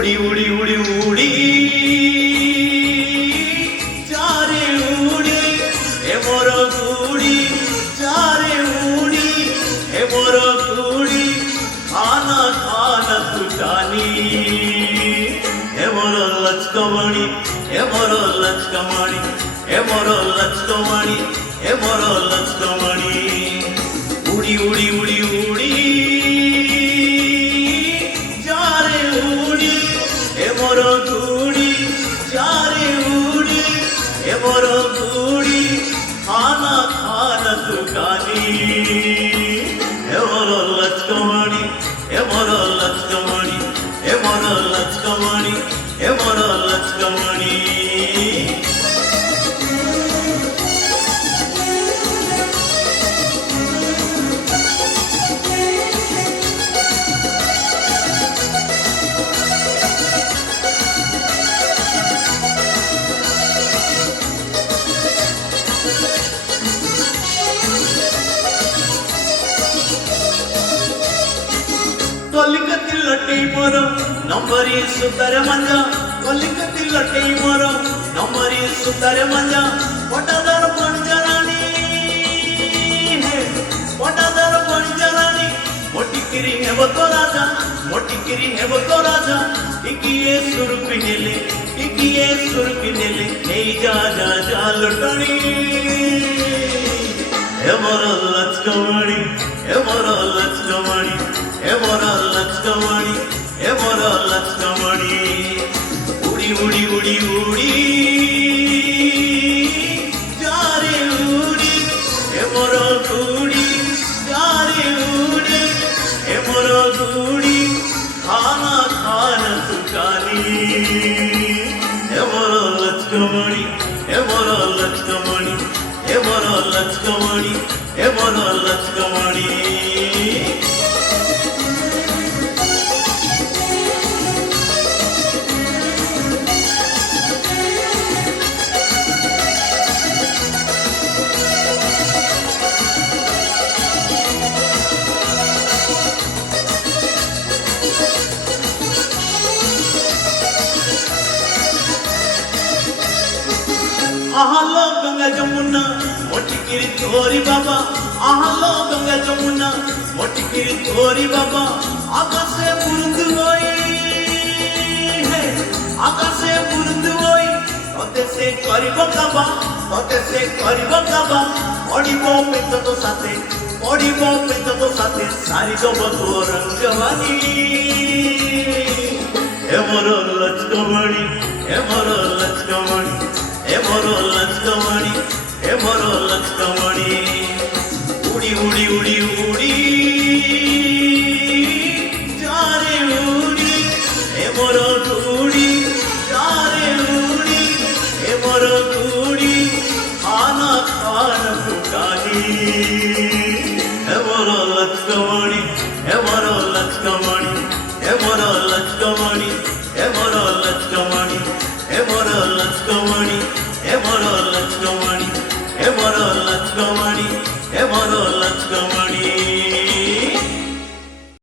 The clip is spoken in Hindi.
উড়ি উড়ি উড়ি উড়ি চারে উড়ি এ মোর গুড়ি চারে উড়ি এ মোর গুড়ি খানা খানা তুটানি এ মোর লচকমণি এ মোর লচকমণি এ মোর লচকমণি এ মোর লচকমণি উড়ি উড়ি উড়ি উড়ি চারে উড়ি এ মোর গুড়ি চারে উড়ি এ মোর গুড়ি খানা খানা তুকানি এ মোর লচকমণি এ মোর লচকমণি এ মোর লচকমণি এ মোর লচকমণি कलिकती लटे मोर नंबरी सुतर मंजा कलिकती लटे मोर नंबरी सुतर मंजा पटादार पंजरानी पटादार पंजरानी मोटी किरी हेब तो राजा मोटी किरी हेब तो राजा टिकिए सुरपी नेले टिकिए सुरपी नेले नहीं जा जा जा लटणी हे मोर लचकमणि हे मोर लचकमणि हे मोर लचकमणि हे मोर लचकमणि उड़ी उड़ी उड़ी उड़ी चारे उड़ी हे मोर गुड़ी चारे उड़ी हे मोर गुड़ी खाना खाना तुकानी हे मोर लचकमणि हे मोर लचकमणि हे मोर लचकमणि हे मोर लचकमणि आहालो गंगा जमुना मोटी किरी तोरी बाबा आहालो गंगा जमुना मोटी किरी तोरी बाबा आकाशे बुरुंद होई है आकाशे बुरुंद होई तोते से करिबो काबा तोते से करिबो काबा पडिबो पेट तो साथे पडिबो पेट तो साथे सारी दब तो रंगवानी हे मोर लचकमणि हे मोर लचकमणि हे मोर लचकमणि हे मोर लचकमणि उड़ी उड़ी उड़ी उड़ी चारे उड़ी हे मोर गुड़ी चारे उड़ी हे मोर गुड़ी खाना खाना तुकानी हे मोर लचकमणि हे मोर लचकमणि हे मोर लचकमणि हे मोर लचकमणि हे मोर लचकमणि हे मोर लचकमणि हे मोर लचकमणि हे मोर लचकमणि